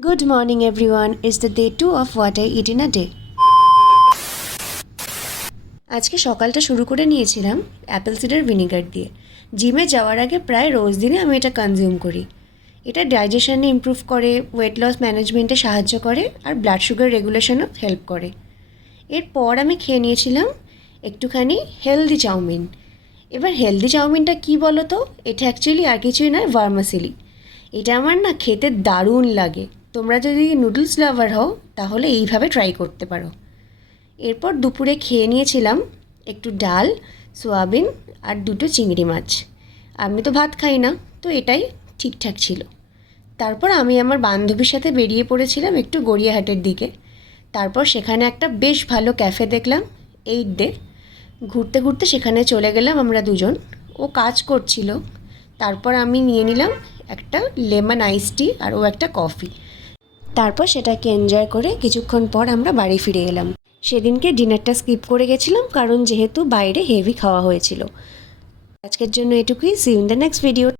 Good morning everyone. It's the day 2 of what I eat in a day. আজকে সকালটা শুরু করে নিয়েছিলাম অ্যাপেল সিডার ভিনিগার দিয়ে। জিমে যাওয়ার আগে প্রায় রোজ দিনে আমি এটা কনজিউম করি। এটা ডাইজেশনে ইমপ্রুভ করে, ওয়েট লস ম্যানেজমেন্টে সাহায্য করে আর ব্লাড সুগার রেগুলেশনও হেল্প করে। এরপর আমি খেয়ে নিয়েছিলাম একটুখানি হেলদি চাউমিন। এবার হেলদি চাউমিনটা কী বলো তো? এটা অ্যাকচুয়ালি আর কিছুই নয়, ভার্মাসিলি। এটা আমার না খেতে দারুণ লাগে। তোমরা যদি নুডলস লাভার হও তাহলে এইভাবে ট্রাই করতে পারো। এরপর দুপুরে খেয়ে নিয়েছিলাম একটু ডাল, সোয়াবিন আর দুটো চিংড়ি মাছ। আমি তো ভাত খাই না, তো এটাই ঠিকঠাক ছিল। তারপর আমি আমার বান্ধবীর সাথে বেরিয়ে পড়েছিলাম একটু গড়িয়াহাটের দিকে। তারপর সেখানে একটা বেশ ভালো ক্যাফে দেখলাম, 8 ডে। ঘুরতে ঘুরতে সেখানে চলে গেলাম আমরা দুজন। ও কাজ করছিল, তারপর আমি নিয়ে নিলাম একটা লেমন আইস টি আর ও একটা কফি। তারপর সেটাকে এনজয় করে কিছুক্ষণ পর আমরা বাড়ি ফিরে এলাম। সেদিনকে ডিনারটা স্কিপ করে গেছিলাম কারণ যেহেতু বাইরে হেভি খাওয়া হয়েছিল। আজকের জন্য এটুকুই। See you in the next video.